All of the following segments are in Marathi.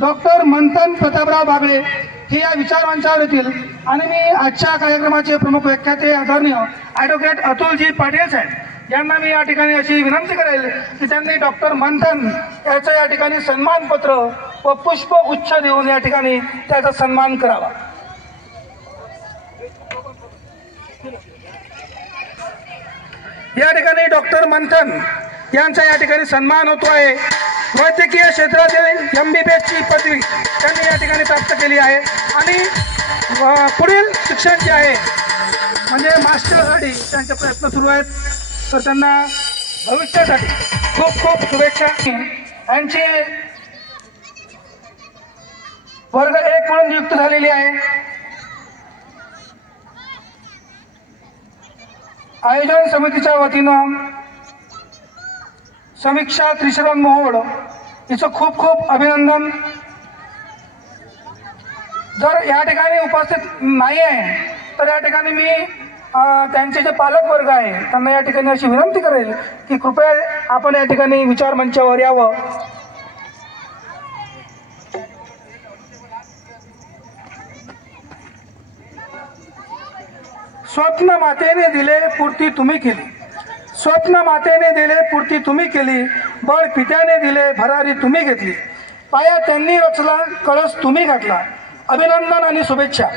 डॉक्टर मंथन प्रतापराव बागडे हे या विचार मंचावर येतील आणि मी आजच्या कार्यक्रमाचे प्रमुख व्याख्याते आदरणीय ॲडव्होकेट अतुलजी पाटील साहेब यांना मी या ठिकाणी अशी विनंती करेल की त्यांनी डॉक्टर मंथन याचं या ठिकाणी सन्मानपत्र व पुष्पगुच्छ देऊन या ठिकाणी त्याचा सन्मान करावा। या ठिकाणी डॉक्टर मंथन यांचा या ठिकाणी सन्मान होतो आहे। वैद्यकीय क्षेत्रातील MBBS ची पदवी त्यांनी या ठिकाणी प्राप्त केली आहे आणि पुढील शिक्षण जे आहे म्हणजे मास्टरसाठी त्यांचे प्रयत्न सुरू आहेत, तर त्यांना भविष्यासाठी खूप खूप शुभेच्छा। यांची वर्ग 1 म्हणून नियुक्त झालेली आहे। आयोजन समितीच्या वतीनं समीक्षा त्रिशरण मोहोळ हिचं खूप खूप अभिनंदन। जर या ठिकाणी उपस्थित नाही आहे तर या ठिकाणी मी त्यांचे जे पालक वर्ग आहे त्यांना या ठिकाणी अशी विनंती करेल की कृपया आपण या ठिकाणी विचार मंचावर यावं। स्वप्न मातेने दिले पूर्ती तुम्ही केली, स्वप्न मातेने दिले पूर्ती तुम्ही केली, बळ पित्याने दिले भरारी तुम्ही घेतली, पाया त्यांनी रचला कळस तुम्ही घातला। अभिनंदन आणि शुभेच्छा।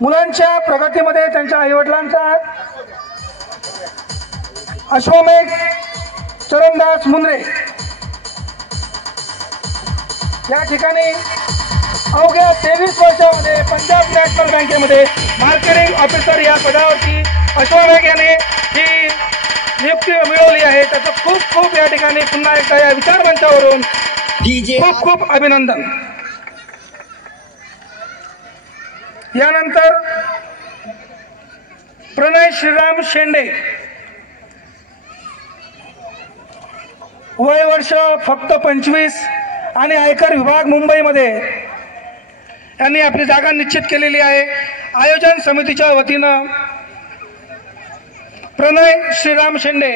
मुलांच्या प्रगतीमध्ये त्यांच्या आईवडिलांचा अश्वमेघ चरणदास मुंद्रे या ठिकाणी अवघ्या 23 वर्षामध्ये पंजाब नॅशनल बँकेमध्ये मार्केटिंग ऑफिसर या पदावरती अश्वमेघ याने ही नियुक्ती मिळवली आहे। त्याचं खूप खूप या ठिकाणी पुन्हा एकदा या विचार मंचावरून खूप खूप अभिनंदन। यानंतर प्रणय श्रीराम शेंडे, वय वर्ष फक्त 25 आणि आयकर विभाग मुंबईमध्ये यांनी आपली जागा निश्चित केलेली आहे। आयोजन समितीच्या वतीनं प्रणय श्रीराम शेंडे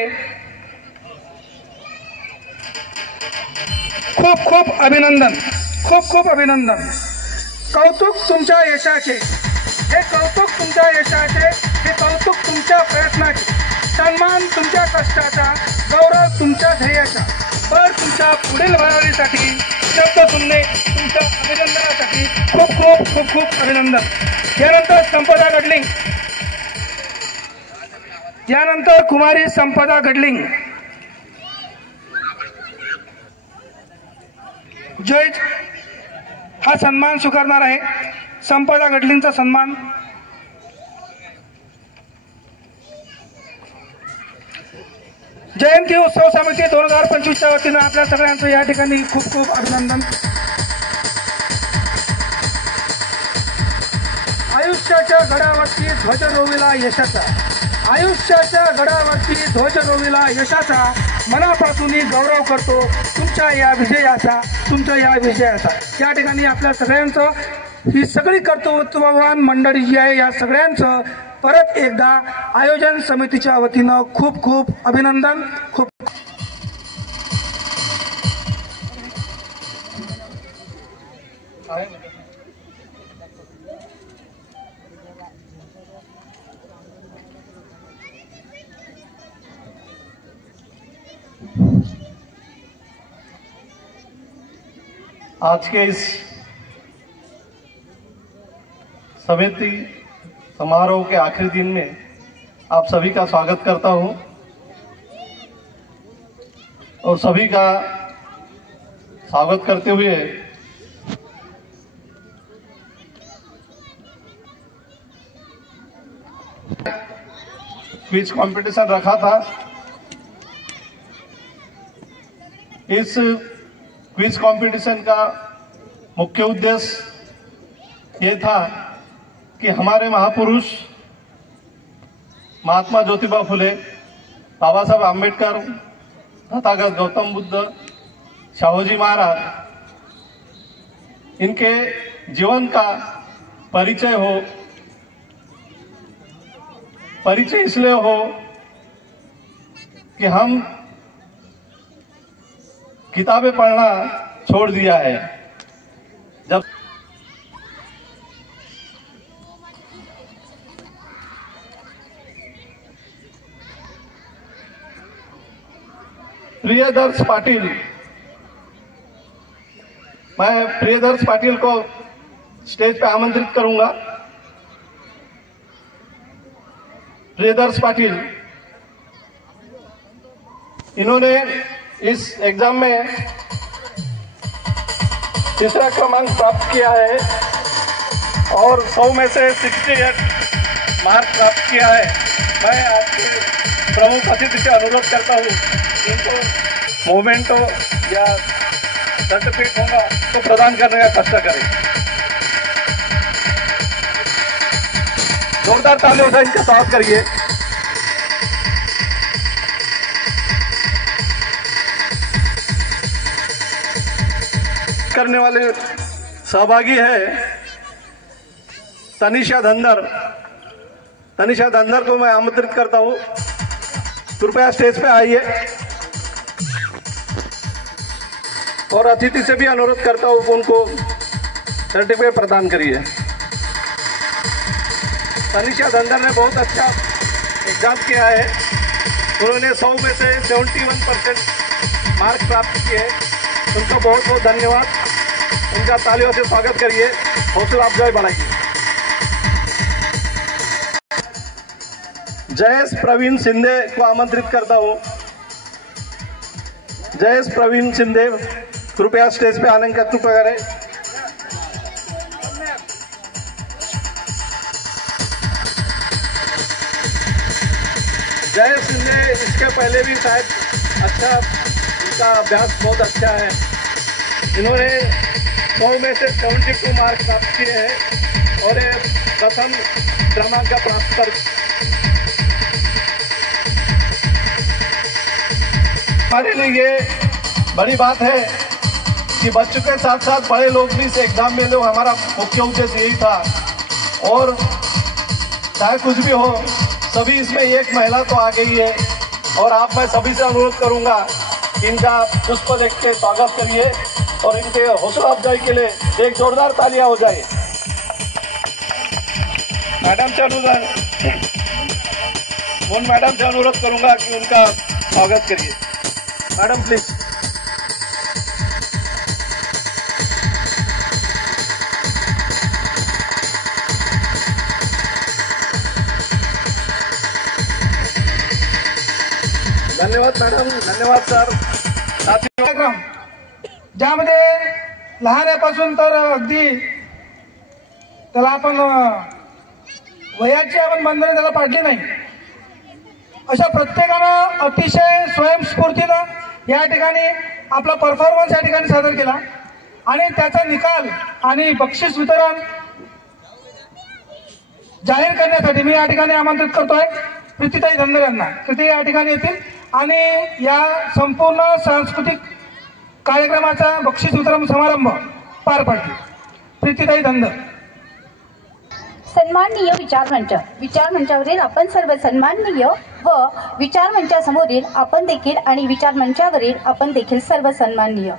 खूप खूप अभिनंदन, खूप खूप अभिनंदन। कौतुक तुमच्या यशाचे, हे कौतुक तुमच्या यशाचे, हे कौतुक तुमच्या प्रयत्नाचे, सन्मान तुमच्या कष्टाचा, गौरव तुमच्या ध्येयाचा, बळ तुमच्या पुढील भरारीसाठी, शब्द तुमने तुमच्या अभिनंदनासाठी खूप खूप खूप खूप अभिनंदन। यानंतर संपदा गडलिंग, यानंतर कुमारी संपदा गडलिंग। जज हा सन्मान स्वीकारणार आहे, संपदा गडलिंगचा सन्मान। जयंती उत्सव समिती 2025च्या वतीनं आपल्या सगळ्यांचं या ठिकाणी खूप खूप अभिनंदन। आयुष्याच्या गडावरती ध्वज रोविला यशाचा, आयुष्याच्या गडावरती ध्वज रोविला यशाचा, मनापासून गौरव करतो तुमच्या या विजयाचा, तुमच्या या विजयाचा। या ठिकाणी आपल्या सगळ्यांचं, ही सगळी कर्तृत्ववान मंडळी जी आहे या सगळ्यांचं परत एकदा आयोजन समितीच्या वतीनं खूप खूप अभिनंदन। खूप आज के इस समिति समारोह के आखिरी दिन में आप सभी का स्वागत करता हूं और सभी का स्वागत करते हुए क्विज कंपटीशन रखा था। इस क्विज कंपटीशन का मुख्य उद्देश्य ये था कि हमारे महापुरुष महात्मा ज्योतिबा फुले, बाबा साहब आम्बेडकर, तथागत गौतम बुद्ध, शाहूजी महाराज, इनके जीवन का परिचय हो। परिचय इसलिए हो कि हम किताबें पढ़ना छोड़ दिया है। जब प्रियदर्श पाटिल, मैं प्रियदर्श पाटिल को स्टेज पे आमंत्रित करूंगा। प्रियदर्श पाटिल, इन्होंने इस एग्जाम में तीसरा क्रमांक प्राप्त किया है और 100 में से 68 मार्क प्राप्त किया है। मैं आपके प्रमुख अतिथि से अनुरोध करता हूँ, इनको मोमेंटो या सर्टिफिकेट होगा तो प्रदान करने का कष्ट करें। जोरदार तालियों से इनका स्वागत करिए। करने वाले सहभागी है तनिषा धंधर। तनिषा धंधर को मैं आमंत्रित करता हूं, कृपया स्टेज पे आइए और अतिथि से भी अनुरोध करता हूं कि उनको सर्टिफिकेट प्रदान करिए। तनिषा धंधर ने बहुत अच्छा एग्जाम किया है, उन्होंने 100 में से 71% मार्क प्राप्त किए। उनका बहुत बहुत धन्यवाद। उनका तालियों से स्वागत करिए, हौसला अफजाई बढ़ाइए। जयेश प्रवीण शिंदे को आमंत्रित करता हूं। जयेश प्रवीण शिंदे, कृपया स्टेज पे आने का कृपया करें। जयेश शिंदे इसके पहले भी शायद अच्छा, उनका अभ्यास बहुत अच्छा है। इन्होंने 100 में से 72 मार्क प्राप्त किए हैं और ये प्रथम क्रमांक का प्राप्त कर। हमारे लिए ये बड़ी बात है कि बच्चों के साथ साथ बड़े लोग भी इस एग्जाम में लो। हमारा मुख्य उद्देश्य यही था और चाहे कुछ भी हो, सभी इसमें एक महिला तो आ गई है और आप मैं सभी से अनुरोध करूंगा कि इनका पुष्प देख के स्वागत करिए और इनके हौसला अफजाई के लिए एक जोरदार तालियां हो जाए। मैडम से अनुरोध, उन मैडम से अनुरोध करूंगा कि उनका स्वागत करिए। Madam please. धन्यवाद मॅडम, धन्यवाद सर। कार्यक्रम ज्यामध्ये लहानापासून तर अगदी त्याला आपण वयाची आपण बंधने त्याला पाडली नाही, अशा प्रत्येकानं अतिशय स्वयंस्फूर्तीनं या ठिकाणी आपला परफॉर्मन्स या ठिकाणी सादर केला आणि त्याचा निकाल आणि बक्षीस वितरण जाहीर करण्यासाठी मी या ठिकाणी आमंत्रित करतोय प्रीतीताई धंधर यांना की ते या ठिकाणी येतील आणि या संपूर्ण सांस्कृतिक कार्यक्रमाचा बक्षीस वितरण समारंभ पार पाडतील। प्रीतीताई धंधर। सन्माननीय विचारमंच, विचारमंचावरील आपण सर्व सन्माननीय व विचारमंचासमोरील आपण देखील आणि विचारमंचावरील आपण देखील सर्व सन्माननीय।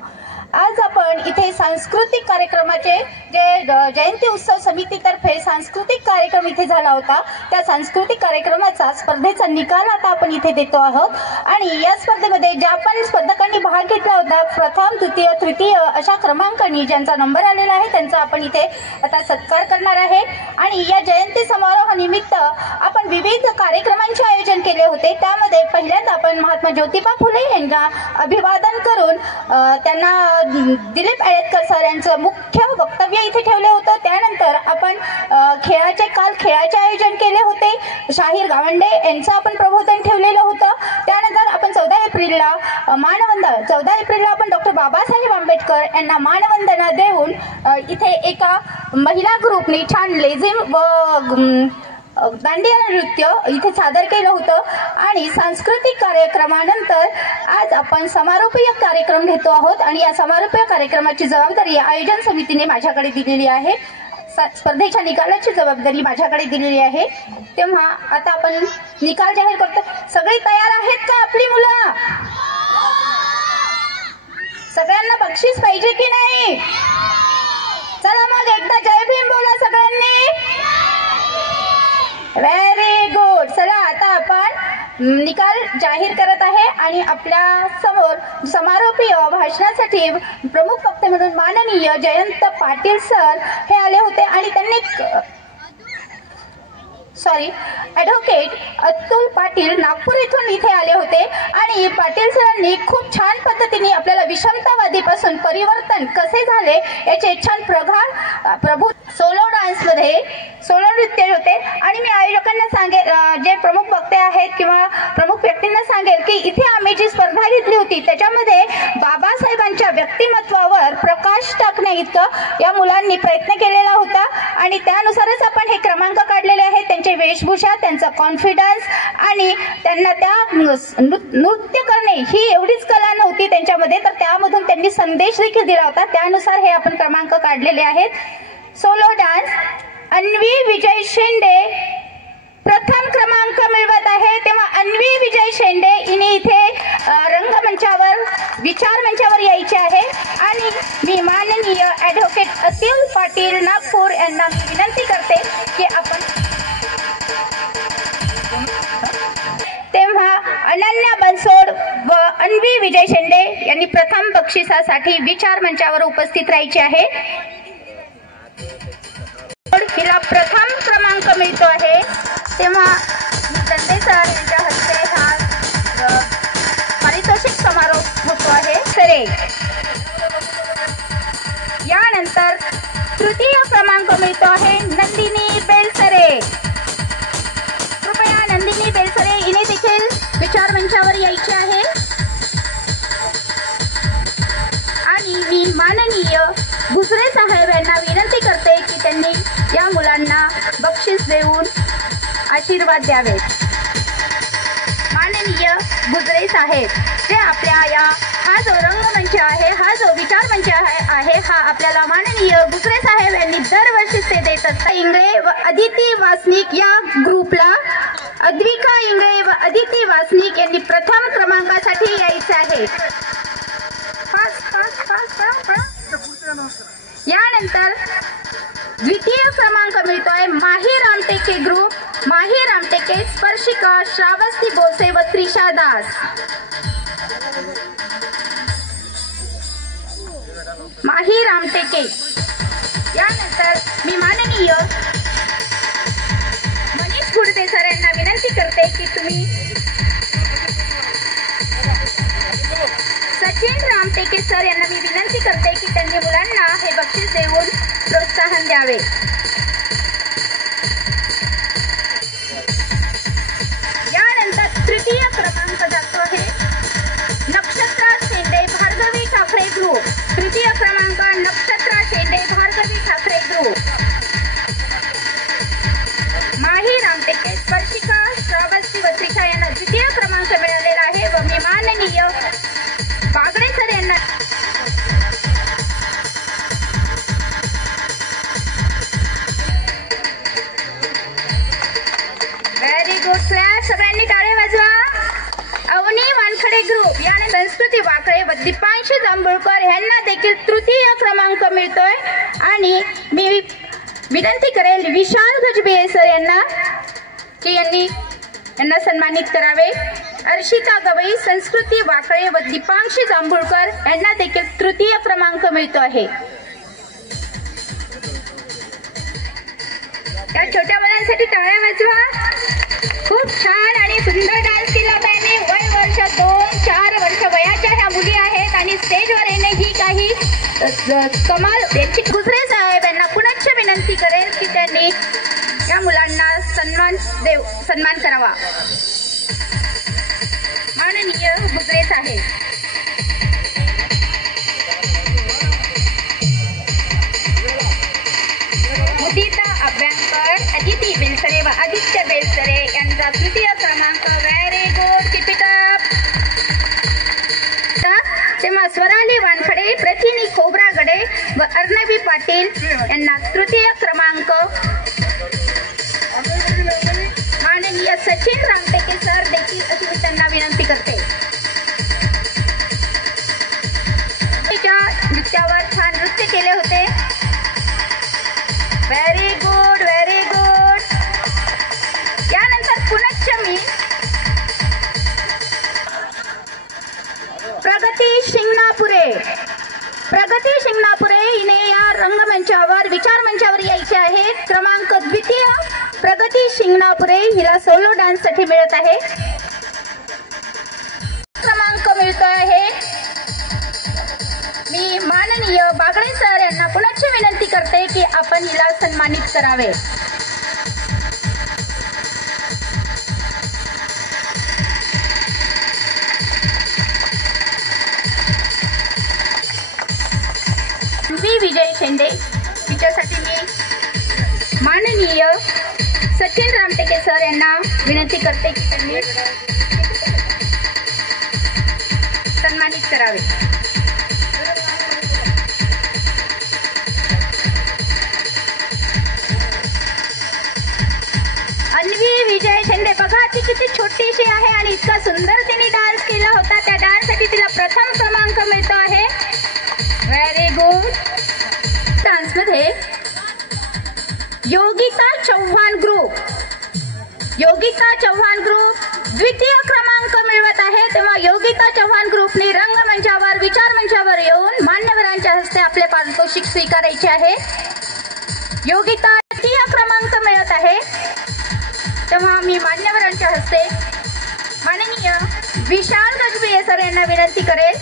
आज आपण इथे सांस्कृतिक कार्यक्रमाचे जे जयंती उत्सव समितीतर्फे सांस्कृतिक कार्यक्रम इथे झाला होता, त्या सांस्कृतिक कार्यक्रमाचा स्पर्धेचा निकाल आता आपण इथे देतो आहोत आणि या स्पर्धेमध्ये ज्या पण स्पर्धकांनी भाग घेतला होता, प्रथम द्वितीय तृतीय अशा क्रमांकांनी ज्यांचा नंबर आलेला आहे त्यांचा आपण इथे आता सत्कार करणार आहे। आणि या जयंती समारोहानिमित्त आपण विविध कार्यक्रमांचे आयोजन केले होते, त्यामध्ये पहिल्यांदा आपण महात्मा ज्योतिबा फुले यांना अभिवादन करून त्यांना दिलीप आळेतकर सर यांचं मुख्य वक्तव्य इथे ठेवले होतं। त्यानंतर आपण खेळाचे आयोजन केले होते, शाहीर गावंडे यांचं आपण प्रबोधन ठेवलेलं होतं। त्यानंतर आपण 14 एप्रिलला आपण डॉक्टर बाबासाहेब आंबेडकर यांना मानवंदना देऊन इथे एका महिला ग्रुपने छान लेझिम व दांडिया नृत्य इथे सादर केलं होतं। आणि सांस्कृतिक कार्यक्रमानंतर आज आपण समारोपीय कार्यक्रम घेतो आहोत आणि या समारोपीय कार्यक्रमाची जबाबदारी आयोजन समितीने माझ्याकडे दिलेली आहे, स्पर्धेच्या निकालाची जबाबदारी माझ्याकडे दिलेली आहे। तेव्हा आता आपण निकाल जाहीर करतो। सगळे तयार आहेत का आपली मुलं? बक्षीस पाहिजे की नाही? चला मग एकदा जय भीम बोला सगळ्यांनी. Very good. चला आता आपण निकाल जाहीर करत आहे आणि आपल्या समोर समारोपीय भाषणासाठी प्रमुख वक्ते म्हणून माननीय जयंत पाटील सर हे आले होते आणि त्यांनी ॲडव्होकेट अतुल पाटील नागपूर येथून इथे आले होते आणि पाटील सरांनी खूप छान पद्धतीने आपल्याला विषमतावादीपासून परिवर्तन कसे झाले याचे छान प्रभू सोलो डान्समध्ये सोलो नृत्य होते. आणि मी आयोजकांना सांगेल, जे प्रमुख वक्ते आहेत किंवा प्रमुख व्यक्तींना सांगेल की इथे आम्ही जी स्पर्धा घेतली होती त्याच्यामध्ये बाबासाहेबांच्या व्यक्तिमत्वावर प्रकाश टाकण्या इतकं या मुलांनी प्रयत्न केलेला होता आणि त्यानुसारच आपण हे क्रमांक काढलेले आहेत. त्यांची वेशभूषा, त्यांचा कॉन्फिडन्स आणि त्यांना त्या नृत्य करणे ही एवढीच कला नव्हती त्यांच्यामध्ये, तर त्यामधून त्यांनी संदेश देखील दिला होता. त्यानुसार हे आपण क्रमांक काढलेले आहेत. सोलो डान्स अन्वी विजय शेंडे प्रथम क्रमांक मिळवत आहे. तेव्हा अन्वी विजय शेंडे हिने इथे रंगमंचावर विचार मंचावर यायचे आहे आणि मी माननीय ॲडव्होकेट अतुल पाटील नागपूर यांना विनंती करते की आपण तेव्हा अनन्या बनसोड व अन्वी विजय शेंडे यांनी प्रथम बक्षिसासाठी विचार मंचावर उपस्थित राहायचे आहे. हिला प्रथम क्रमांक मिळतो आहे. तेव्हा दंडे सर यांच्या हस्ते हा पारितोषिक समारोप होतो आहे. सरे यानंतर तृतीय क्रमांक मिळतो आहे नंदिनी बेलसरे. कृपया नंदिनी बेलसरे हिने देखील विचार मंचावर यायचे आहे आणि मी माननीय भुसरे साहेब यांना विनंती करते की त्यांनी या मुलांना बक्षीस देऊन आशीर्वाद द्यावे. माननीय भुसरे साहेब जे आपल्या हा जो रंगमंच आहे, हा जो विचार मंच आहे, हा आपल्याला माननीय भुसरे साहेब यांनी दरवर्षी ते देत असतात. इंगळे व अदिती वासनिक या ग्रुपला अद्विका इंगळे व अदिती वासनिक यांनी प्रथम क्रमांकासाठी यायचे आहे. यानंतर द्वितीय क्रमांक मिळतोय माही रामटेके ग्रुप, माही रामटेके, स्पर्शिका, श्रावस्ती बोसे व त्रिशा दास. माही रामटेके. यानंतर मी माननीय मनीष गुडदे सर यांना विनंती करते की तुम्ही सचिन रामटेके सर यांना मी विनंती करते की त्यांनी मुलांना हे बक्षीस देऊन प्रोत्साहन द्यावे. यानंतर तृतीय क्रमांक जातो आहे नक्षत्रा शेंडे भार्गवी ठाकरे ग्रुप. तृतीय क्रमांक नक्षत्रा शेंडे भार्गवी ठाकरे ग्रुप. माही रामटेके, स्पर्शिका, श्रावस्ती व त्रिशा यांना द्वितीय क्रमांक मिळालेला आहे व मी माननीय बागडे सर यांना व्हेरी गुड. क्लॅप. सगळ्यांनी टाळे वाजवा. अवनी वानखडे ग्रुप याने संस्कृती वाकळे व दीपांशी जांभूळकर यांना देखील तृतीय क्रमांक मिळतोय आणि मी विनंती करेल विशाल गजबिये सर यांना की यांना सन्मानित करावे. अर्शिता गवई, संस्कृती वाकळे व दीपांशी जांभूळकर यांना देखील तृतीय क्रमांक मिळतो आहे. या छोट्या मुलांसाठी टाळ्या वाजवा. खूप छान आणि सुंदर डान्स केला त्यांनी. वय वर्ष 2-4 वर्ष वयाच्या ह्या मुली आहेत आणि स्टेजवर येणे ही काही कमाल. त्यांची गुजरे साहेब यांना पुनश्च विनंती करेल की त्यांनी या मुलांना सन्मान करावा. माननीय गुजरे साहेब. उदिता अभ्यंकर, अदिती बेलसरे व आदित्य बेलसरे यांचा तृतीय क्रमांक. Very good. Keep it up. तेव्हा स्वराली वानखडे, प्रथिनी खोब्रागडे व अर्णवी पाटील यांना तृतीय क्रमांक. माननीय सचिन रामटेके सर देखील अशी मी त्यांना विनंती करते. त्यावर छान नृत्य केले होते. Very good, very good. यानंतर पुनश्च मी प्रगती शिंगणापुरे हिने या रंगमंचावर विचार मंचावर यायचे आहे. क्रमांक द्वितीय प्रगती शिंगणापुरे हिला सोलो डान्स साठी मिळत आहे. क्रमांक मिळतो आहे. मी माननीय बागडे सर यांना पुनश्च विनंती करते की आपण हिला सन्मानित करावे. विजय शेंडे तिच्यासाठी मी माननीय सचिन रामटेके सर यांना विनंती करते की त्यांनी सन्मानित करावे. अन्वी विजय शेंडे बघा ती किती छोटीशी आहे आणि इतका सुंदर तिने डान्स केला होता. त्या डान्ससाठी तिला प्रथम क्रमांक मिळतो आहे. Very good. डान्स मध्ये योगिता चव्हाण ग्रुप द्वितीय क्रमांक मिळवत आहे. तेव्हा योगिता चव्हाण ग्रुपने रंगमंचावर विचार मंचावर येऊन मान्यवरांच्या हस्ते आपले पारितोषिक स्वीकारायचे आहे. योगिता तृतीय क्रमांक मिळत आहे. तेव्हा मी मान्यवरांच्या हस्ते माननीय विशाल गजबिये सर यांना विनंती करेल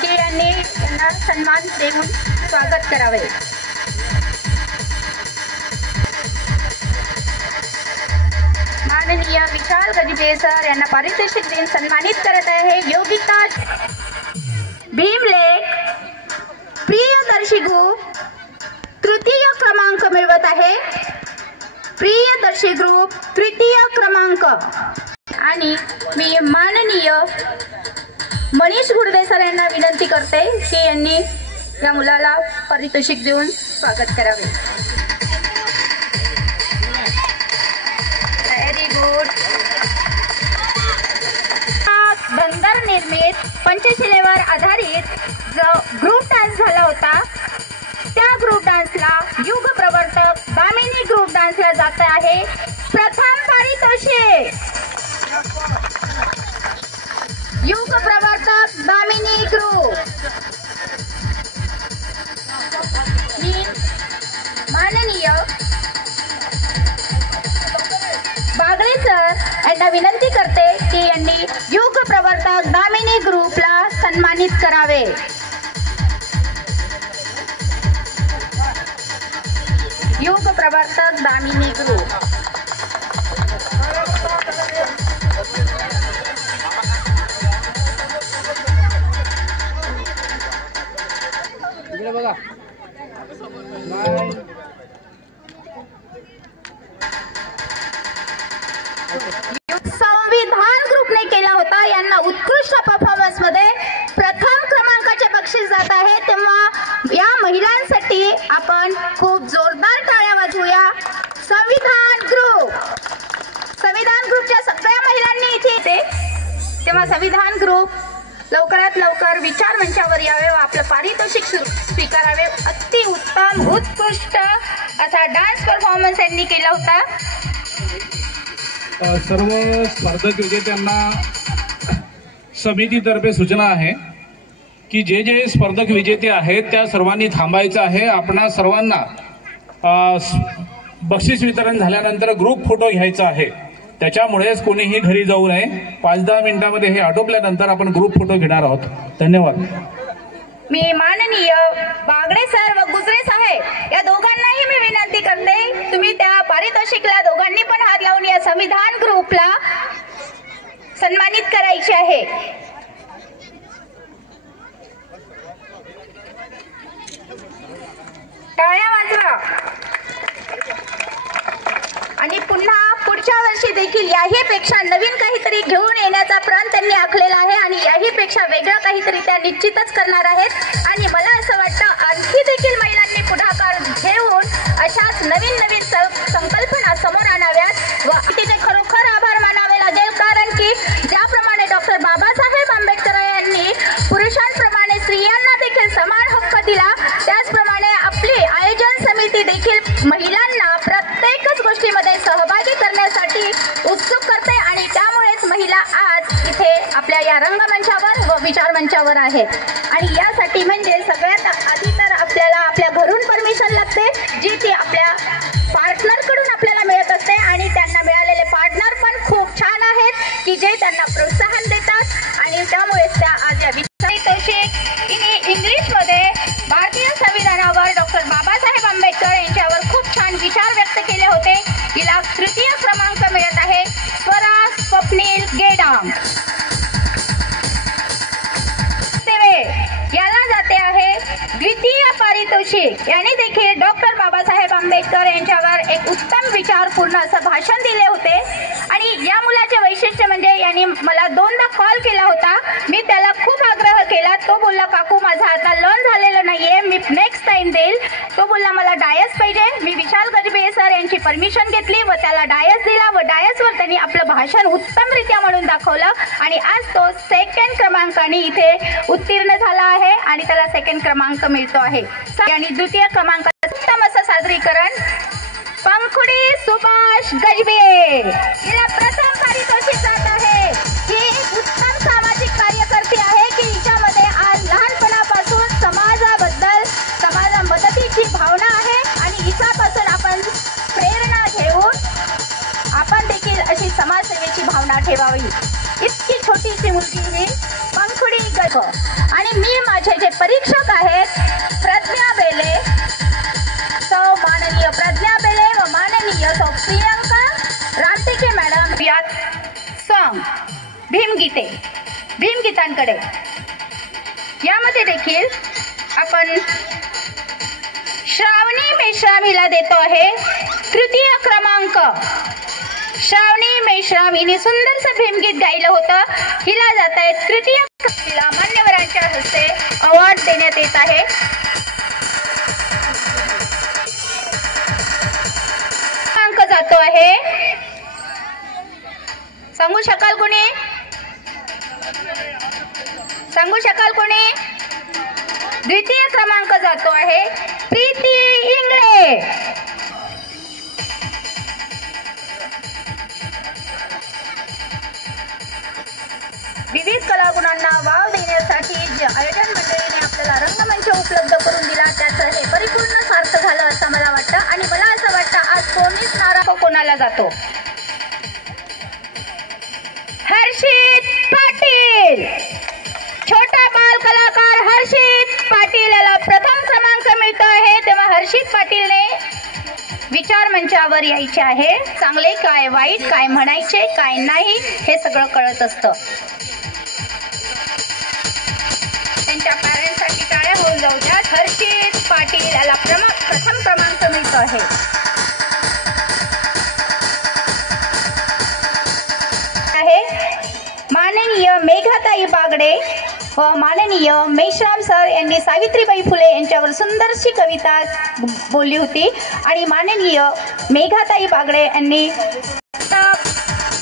की यांना सन्मान देऊन स्वागत करावे. माननीय विशाल गजबिये सर यांना पारितोषिक देऊन सन्मानित करत आहे. योगिता भीमलेख प्रियदर्शी ग्रुप तृतीय क्रमांक मिळवत आहे. प्रियदर्शी ग्रुप तृतीय क्रमांक. आणि मी माननीय मनीष गुर्दे सर यांना विनंती करते की यांनी या मुलाला पारितोषिक देऊन स्वागत करावे. Very good. बंदर निर्मित पंचशिलेवर आधारित जो ग्रुप डान्स झाला होता त्या ग्रुप डान्सला युग प्रवर्तक दामिनी ग्रुप डान्सला जात आहे प्रथम पारितोषिक. युग प्रवर्तक दामिनी ग्रुप. मी माननीय बागडे सर यांना विनंती करते की यांनी युग प्रवर्तक दामिनी ग्रुपला सन्मानित करावे. युग प्रवर्तक दामिनी ग्रुप. बघा संविधान ग्रुपने केला होता. यांना उत्कृष्ट परफॉर्मन्स मध्ये प्रथम क्रमांकाचे बक्षीस जात आहे. तेव्हा या महिलांसाठी आपण खूप जोरदार टाळ्या वाजवूया. संविधान ग्रुपच्या सगळ्या महिलांनी इथे येते. तेव्हा संविधान ग्रुप लवकरात लवकर विचार मंचावर यावे व आपलं पारितोषिक स्वीकारावे. अति उत्तम उत्कृष्ट असा डान्स परफॉर्मन्स यांनी केला होता. सर्व स्पर्धक विजेत्यांना समितीतर्फे सूचना आहे की जे जे स्पर्धक विजेते आहेत त्या सर्वांनी थांबायचं आहे. आपणा सर्वांना बक्षीस वितरण झाल्यानंतर ग्रुप फोटो घ्यायचा आहे. त्याच्यामुळेच कोणीही घरी जाऊ नये. 5-10 मिनिटांमध्ये हे आटोपल्यानंतर आपण ग्रुप फोटो घेणार आहोत. धन्यवाद. मी माननीय बागडे सर व गुजरे साहेब या दोघांनाही मी विनंती करते तुम्ही त्या पारितोषिकला दोघांनी पण हात लावून या संविधान ग्रुपला सन्मानित करायचे आहे. टाळ्या वाजवा. आणि पुन्हा पुढच्या वर्षी देखील याहीपेक्षा नवीन काहीतरी घेऊन येण्याचा प्रण त्यांनी आखलेला आहे आणि याहीपेक्षा वेगळं काहीतरी त्या निश्चितच करणार आहेत. आणि मला असं वाटतं आणखी देखील महिलांनी पुढाकार घेऊन अशाच नवीन नवीन संकल्पना समोर आणाव्यात व तिने खरोखर आभार मानावे लागेल. कारण की ज्याप्रमाणे डॉक्टर बाबासाहेब आंबेडकर यांनी पुरुषांप्रमाणे स्त्रियांना देखील समान हक्क दिला, त्याचप्रमाणे आपली आयोजन समिती देखील महिलांना प्रत्येकच गोष्टीमध्ये सहभागी करण्यासाठी उत्सुक करते आणि त्यामुळेच महिला आज इथे आपल्या या रंगमंचावर व विचार मंचावर आहेत. आणि यासाठी म्हणजे सगळ्यात आधी तर आपल्याला आपल्या घरून परमिशन लागते, जी ती आपल्या पार्टनरकडून आपल्याला मिळत असते आणि त्यांना मिळालेले पार्टनर पण खूप छान आहेत की जे त्यांना प्रोत्साहन देतात आणि त्यामुळेच त्या आज या इंग्लिशमध्ये भारतीय संविधानावर डॉक्टर बाबासाहेब आंबेडकर यांच्यावर खूप छान विचार व्यक्त केले होते. हिला तृतीय क्रमांक मिळत आहे. स्वरा स्वप्नील गेडाम. याला जाते आहे द्वितीय पारितोषिक. याने देखील डॉक्टर बाबासाहेब आंबेडकर यांच्यावर एक उत्तम विचारपूर्ण असं भाषण दिले होते. आणि या मुलाचे वैशिष्ट्य म्हणजे यांनी मला 2दा कॉल केला होता. मी त्याला खूप आग्रह केला. तो बोलला काकू माझं आता लर्न झालेलं नाहीये, मी नेक्स्ट टाइम देईल. तो बोलला मला डायस पाहिजे. मी विशाल गजबे सर यांची परमिशन घेतली व त्याला डायस दिला व डायसवर त्यांनी आपलं भाषण उत्तमरित्या म्हणून दाखवलं आणि आज तो 2nd क्रमांकाने इथे उत्तीर्ण झाला आहे आणि त्याला 2nd क्रमांक मिळतो आहे. आणि द्वितीय क्रमांकाचं उत्तम असं सादरीकरण पंखुडी सुभाष गजबे हिला प्रथम पारितोषिक जात आहे. ही एक उत्तम सामाजिक कार्यकर्ती आहे की हिच्यामध्ये आज लहानपणापासून समाजाबद्दल समाजा मदतीची भावना आहे आणि हिच्यापासून आपण प्रेरणा घेऊन आपण देखील अशी समाजसेवेची भावना ठेवावी. इतकी छोटीशी मुलगी ही पंखुडी गजबे. आणि मी माझे जे परीक्षक आहेत प्रज्ञा बेले, सौ माननीय प्रज्ञा बेले व माननीय सौ प्रियंका रामटेके मॅडम यात सॉंग भीमगीतांकडे यामध्ये देखील आपण श्रावणी मेश्राम हिला देतो आहे तृतीय क्रमांक. श्रावणी मेश्राम हिने सुंदरसं भीमगीत गायलं होतं. हिला जात आहे तृतीय. तिला मान्यवरांच्या हस्ते अवॉर्ड देण्यात येत आहे. अंक जातो आहे. सांगू शकाल कोणी? द्वितीय क्रमांक जातो आहे प्रीती इंगळे. विविध कलागुणांना वाव देण्यासाठी जे आयोजन मंडळीने आपल्याला रंगमंच उपलब्ध करून दिला त्याचं हे परिपूर्ण सार्थ झालं असं मला वाटतं. आणि मला असं वाटतं आज कोणीच नाराज कोणाला जातो. हर्षित पाटील, छोटा बाल कलाकार हर्षित पाटील याला प्रथम क्रमांक मिळतो आहे. तेव्हा हर्षित पाटीलने विचार मंचावर यायचे आहे. चांगले काय वाईट काय म्हणायचे काय नाही हे सगळं कळत असतं. त्यांच्या पॅरेंट्ससाठी टाळ्या होऊन जाऊ द्या. हर्षित पाटील याला प्रथम क्रमांक मिळतो आहे. माननीय मेघाताई बागडे व माननीय मेश्राम सर यांनी सावित्रीबाई फुले यांच्यावर सुंदरशी कविता बोलली होती आणि माननीय मेघाताई बागडे यांनी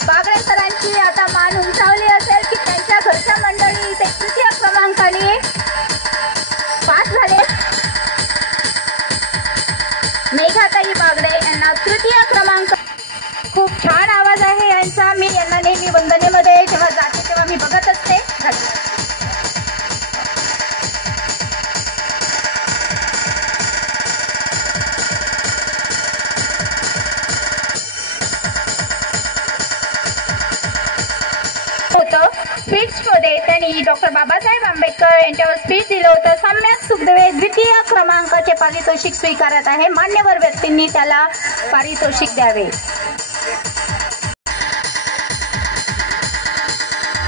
बागडे सरांची आता मान उंचावली असेल की त्यांच्या घरच्या मंडळी ते तृतीय क्रमांकाने पास झाले. मेघाताई बागडे यांना तृतीय क्रमांक. खूप छान आवाज आहे यांचा. मी यांना नेहमी वंदनेमध्ये जेव्हा जाते तेव्हा मी बघत असते. होतं स्पीचमध्ये त्यांनी डॉक्टर बाबासाहेब आंबेडकर यांच्यावर स्पीच दिलं होतं. सम्यक सुखदेवे द्वितीय क्रमांकाचे पारितोषिक स्वीकारत आहे. मान्यवर व्यक्तींनी त्याला पारितोषिक द्यावे.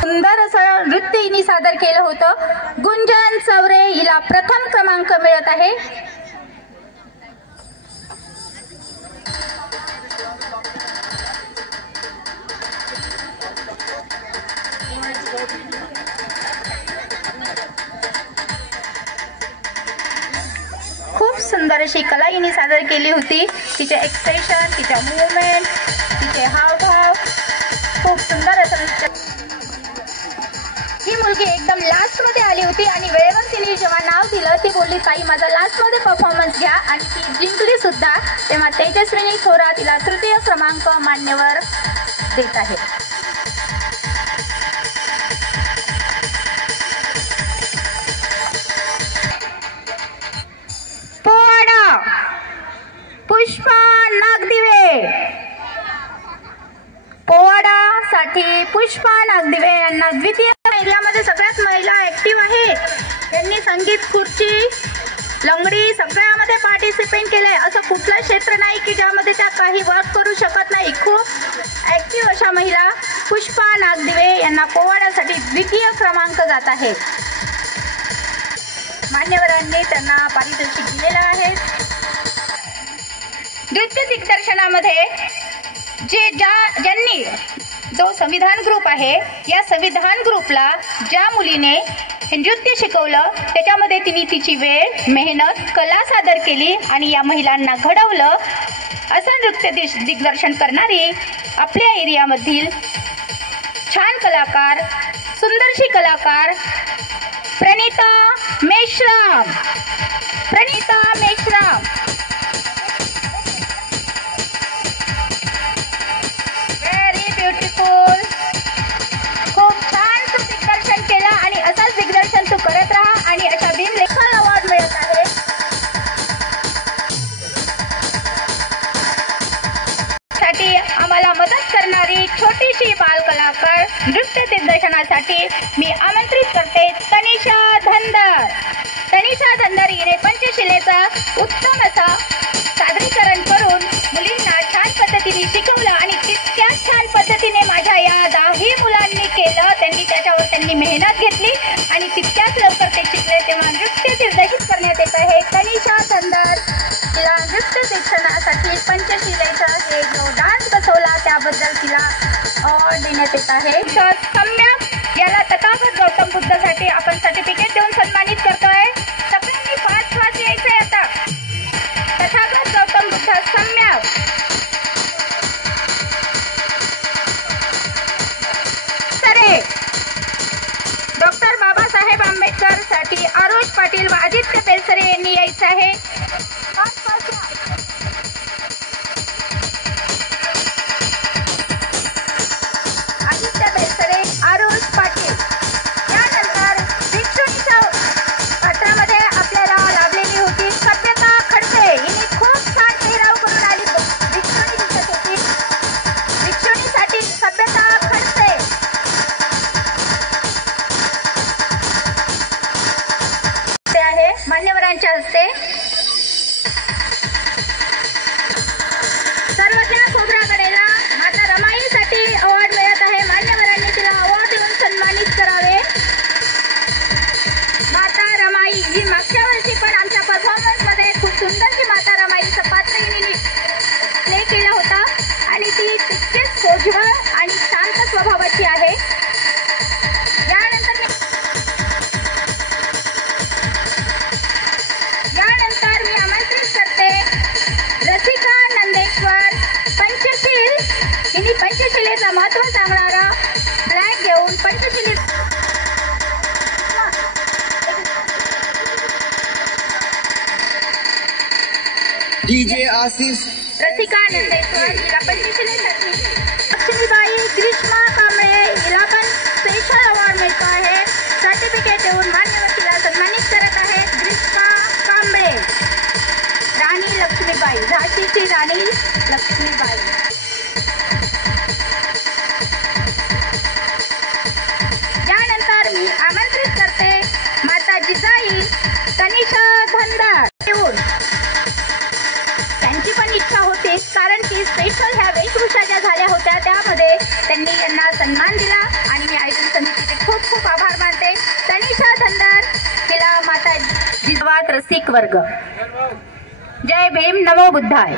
सुंदर असं नृत्य हिने सादर केलं होतं. गुंजन चौरे हिला प्रथम क्रमांक मिळत आहे. खूप सुंदर अशी कला हिने सादर केली होती. तिचे एक्सप्रेशन, तिच्या मूवमेंट, तिचे हावभाव खूप सुंदर असं. ही मुलगी एकदम लास्ट मध्ये आली होती आणि वेळेवर तिने जेव्हा नाव दिलं ती बोलली ताई माझा लास्टमध्ये परफॉर्मन्स घ्या आणि ती जिंकली सुद्धा, तेव्हा तेजस्विनी थोरात तिला तृतीय क्रमांक मान्यवर देत आहे. पोवाडा पुष्पा नागदिवे. पोवाडासाठी पुष्पा नागदिवे यांना द्वितीय. एरियामध्ये सगळ्याच महिला ऍक्टिव्ह आहे. त्यांनी संगीत, खुर्ची, लंगडी सगळ्यामध्ये पार्टिसिपेट केलंय. असं कुठलं क्षेत्र नाही की ज्यामध्ये त्या काही वर्क करू शकत नाही. खूप ऍक्टिव्ह अशा महिला पुष्पा नागदिवे यांना पोवाड्यासाठी द्वितीय क्रमांक जात आहे. मान्यवरांनी त्यांना पारितोषिक दिलेलं आहे. नृत्य दिग्दर्शनामध्ये ज्यांनी जो संविधान ग्रुप आहे, या संविधान ग्रुपला ज्या मुलीने हे नृत्य शिकवलं त्याच्यामध्ये तिने तिची वेळ, मेहनत, कला सादर केली आणि या महिलांना घडवलं. असं नृत्य दिग्दर्शन करणारी आपल्या एरियामधील छान कलाकार, सुंदरशी कलाकार प्रणिता मेश्राम. प्रणिता मेश्राम ब्युटिफुल. खूप छान तू दिग्दर्शन केलं आणि असंच दिग्दर्शन तू करत राहा आणि अशा भीम लेखन अवॉर्ड मिळत आहे. साठी आम्हाला मदत करणारी छोटीशी बालकलाकार नृत्य दिग्दर्शनासाठी मी आमंत्रित करते तनिषा धनगर. तनिषा धनगर हिने पंचशिलेचा उत्तम असा सादरीकरण करून मुलींना छान पद्धतीने शिकवलं आणि तितक्याच छान पद्धतीने माझ्या या 10 मुलांनी केलं. त्यांनी मेहनत घेतली आणि तितक्याच लवकर ते शिकले. तेव्हा नृत्य दिग्दर्शित करण्यात येत आहे तनिषा धनगर. तिला नृत्य शिक्षणासाठी पंचशिलेचा हे जो डान्स बसवला त्याबद्दल तिला अवॉर्ड देण्यात येत आहे. सम्यक याला तथागत गौतम बुद्धासाठी आपण सर्टिफिकेट देऊन सन्मानित करतोय. सगळ्यांनी फास्ट यायचंय आता. तथागत गौतम बुद्ध सम्यक. सरे डॉक्टर बाबासाहेब आंबेडकर साठी आरोज पाटील व आदित्य बेलसरे यांनी यायचं आहे. आदित्य बेलसरे, आरोज पाटील. यानंतर भिक्षुणीच्या पात्रामध्ये आपल्याला लाभलेली होती सभ्यता खडसे. हिने खूप छान पेहराव करून आली. भिक्षुणी दिसत होती. भिक्षुणीसाठी सभ्यता खडसे. ते आहे मान्यवरांच्या हस्ते. सर्वज्ञ खोब्रागडेला माता रमाईसाठी अवॉर्ड मिळत आहे. मान्यवरांनी तिला अवॉर्ड देऊन सन्मानित करावे. माता रमाई ही मागच्या वर्षी पण आमच्या परफॉर्मन्स मध्ये खूप सुंदरशी माता रमाईचं पात्र हिने प्ले केलं होतं आणि ती तितकीच सोज्वळ आणि शांत स्वभावाची आहे. यानंतर मी आमंत्रित करते रसिका नंदेश्वर. पंचशील हिने पंचशिलेचं महत्व सांगणारा फ्लॅग घेऊन पंचशिले डीजे आशीष. रसिका नंदेश्वर हिला पंचशिलेसाठी. लक्ष्मीबाई ग्रीष्मा कांबळे हिला पण स्पेशल अवॉर्ड मिळतो आहे. सर्टिफिकेट देऊन मान्यवर तिला सन्मानित करत आहे. ग्रीष्मा कांबळे. राणी लक्ष्मीबाई, झाशीची राणी लक्ष्मीबाई. यानंतर मी आमंत्रित करते माता जिजाई तनिषा धनगर. त्यांची पण इच्छा होती कारण की स्पेशल ह्या वेशभूषा ज्या झाल्या होत्या त्यामध्ये त्यांनी यांना सन्मान दिला आणि मी आयोजन समितीचे खूप खूप आभार मानते. तनिषा धनगर हिला माता जिजवात रसिक वर्ग. जय भीम, नमो बुद्धाय.